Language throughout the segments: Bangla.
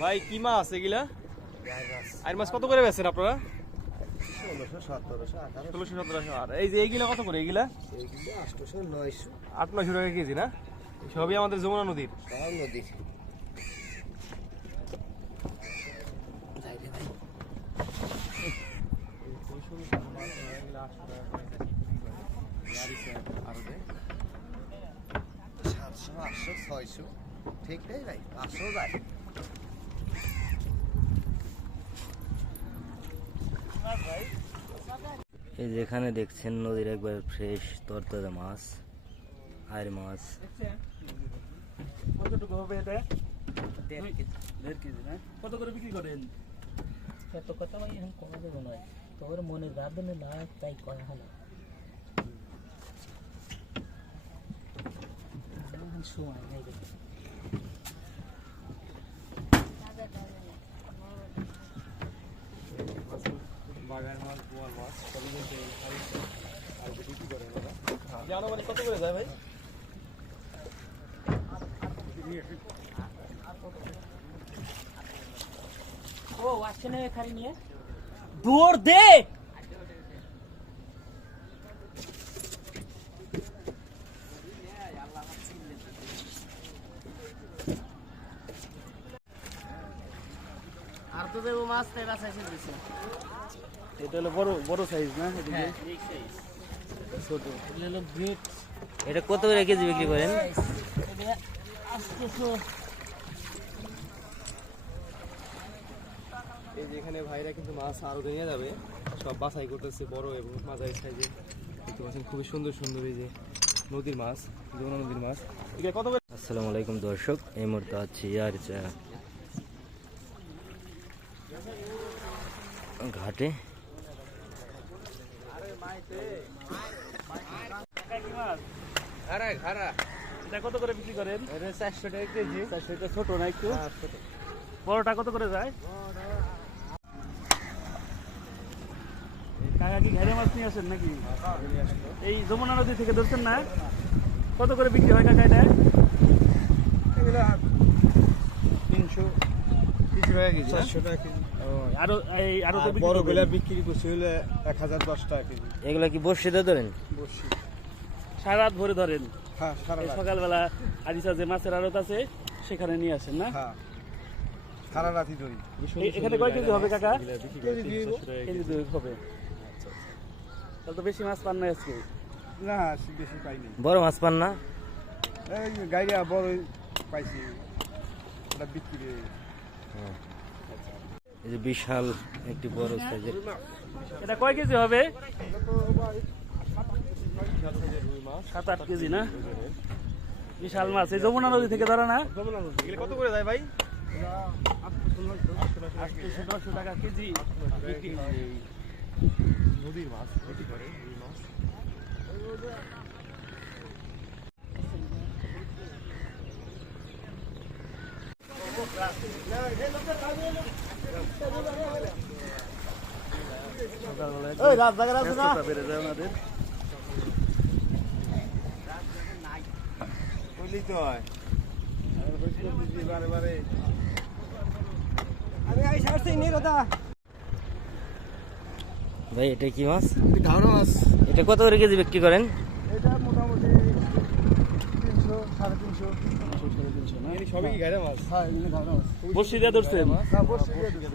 ভাই কি মাছ এগুলা? আর মাছ কত করে বেছেন আপনারা? ষোলোশো সতেরোশো সতেরোশো আর এই যে এইগুলা কত করে এইগুলা? এইগুলো আটশোশো নয়শো। আট নয়শো টাকা কেজি না? সবই আমাদের যমুনা নদীর। সাতশো আটশো ছয়শো। ঠিক নেই ভাই পাঁচশো যায়। এই যেখানে দেখছেন নদীর একবার ফ্রেশ তরতাজা মাছ আর মাছ। কতটুকু হবে এটা? দেড় কেজি। না? কত করে বিক্রি করেন? এত কথা ভাই এখন কমা যাবে নয় তোর মনে রাধনে না তাই করা হলো। সময় নেই। বাগান মাছ বোয়াল মাছ সবই কিন্তু এই হাড়িতে আর যে বিক্রি করেন ওরা জানো মানে কত করে যায় ভাই ও আসছে না এখানে নিয়ে দৌড় দে আর তো দেবো মাছ তাই বাসায় এসে দিছে। এটা হলো বড় বড় সাইজ না? হ্যাঁ। ছোট। হলো গ্রেট এটা কত করে কেজি বিক্রি করেন? এটা এই যে এখানে ভাইরা কিন্তু মাছ আরও নিয়ে যাবে। সব বাছাই করতেছে বড় এবং মাঝারি সাইজে দেখতে পাচ্ছেন খুবই সুন্দর সুন্দর এই যে নদীর মাছ যমুনা নদীর মাছ। এগুলো কত করে? আসসালামু আলাইকুম দর্শক এই মুহূর্তে আছি আর ঘাটে। এটা কত করে বিক্রি করেন? চারশো টাকা কেজি। চারশো ছোট না একটু? বড়টা কত করে যায়? কাকা কি ঘেরে মাছ নিয়ে আসেন নাকি? এই যমুনা নদী থেকে ধরছেন না? কত করে বিক্রি হয় কাকা এটা? তিনশো টাকা কেজি চারশো টাকা কেজি। আরও এই আরও তো বিক্রি বড়গুলা বিক্রি করছে হলে এক হাজার দশ টাকা কেজি। এগুলা কি বর্ষিতে ধরেন? বসি সারা রাত ভরে ধরেন। হ্যাঁ সারা রাত। সকালবেলা আরিসা যে মাছের আড়ত আছে সেখানে নিয়ে আসেন না? হ্যাঁ। সারা রাতই ধরি। এই- এখানে কয় কেজি হবে কাকা? কেজি দিয়ে দেবো। কেজি দুই হবে। তাহলে তো বেশি মাছ পান না আজকে? না বেশি পাইনি বড় মাছ পান না? এই গাড়িয়া বড় পাইছি। ওটা বিক্রি। এই যে বিশাল একটি বড় সাইজের এটা কয় কেজি হবে? সাত আট কেজি না? বিশাল মাছ। এই যমুনা নদী থেকে ধরা না? কত করে যায় ভাই? টাকা কেজি নদীর মাছ করে মাছ। সকালবেলা বেড়ে যায় ওনাদের বুঝলি তো হয় বারে বারে আমি আইসা আসছি নি কথা ভাই এটা কি মাছ। এটা কত করে কেজি বিক্রি করেন? তিনশো। সাড়ে তিনশো এগুলি সবই কি মাছ? হ্যাঁ এগুলো ঢাউরা মাছ। বসি দিয়ে ধরছেন? হ্যাঁ বসে দিয়ে দিবে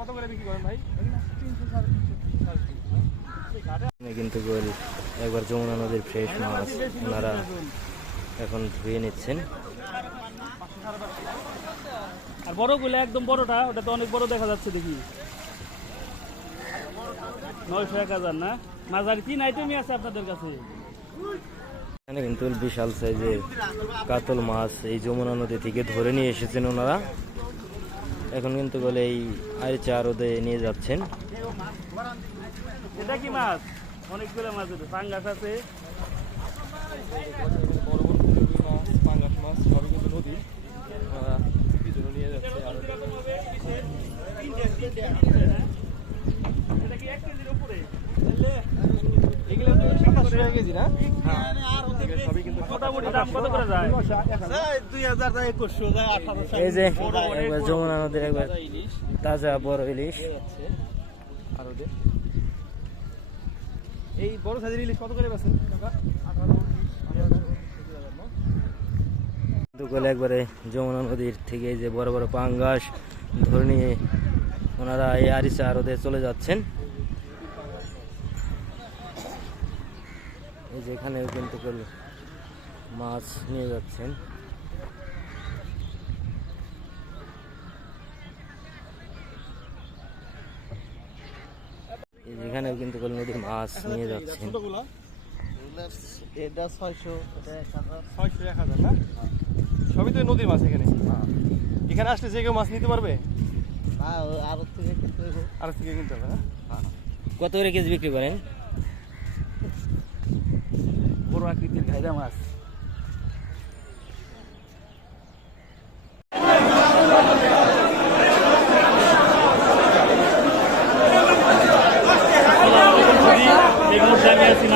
কত করে বিক্রি করেন ভাই? তিনশো সাড়ে তিনশো কিন্তু গোল একবার যমুনা নদীর ফ্রেশ মাছ ওনারা এখন ধুয়ে নিচ্ছেন। আর বড় বড়গুলো একদম বড়টা ওটা তো অনেক বড় দেখা যাচ্ছে দেখি। নয়শো এক হাজার না? মাঝারি তিন আইটেমই আছে আপনাদের কাছে। এখানে কিন্তু বিশাল সাইজের কাতল মাছ এই যমুনা নদী থেকে ধরে নিয়ে এসেছেন ওনারা। এখন কিন্তু বলে এই আরিচা আরদে নিয়ে যাচ্ছেন। এটা কি মাছ? অনেকগুলো মাছ আছে পাঙ্গাস আছে। বড় বড় রুই মাছ পাঙ্গাস মাছ সবই কিন্তু নদী নিয়ে যাচ্ছে এই যে একবার যমুনা নদীর একবার তাজা বড় ইলিশ। আরও এই বড় সাইজের ইলিশ কত করে বেছেন একবারে যমুনা নদীর থেকে এই যে বড় বড় পাঙ্গাস ধরে নিয়ে ওনারা এই আরিসা আরদে চলে যাচ্ছেন। এই যে এখানে কিন্তু করে মাছ নিয়ে যাচ্ছেন। এই এখানেও কিন্তু করে নদীর মাছ নিয়ে যাচ্ছেন। এটা ছয়শো ছয়শো এক হাজার না? সবই তো নদীর মাছ এখানে। এখানে আসলে যে কেউ মাছ নিতে পারবে? হ্যাঁ আরও থেকে কিন্তু আর থেকে কিনতে হবে হ্যাঁ। কত করে কেজি বিক্রি করেন? বড় আকৃতির ঘাইরা মাছ। মুহূর্তে আমি আছি।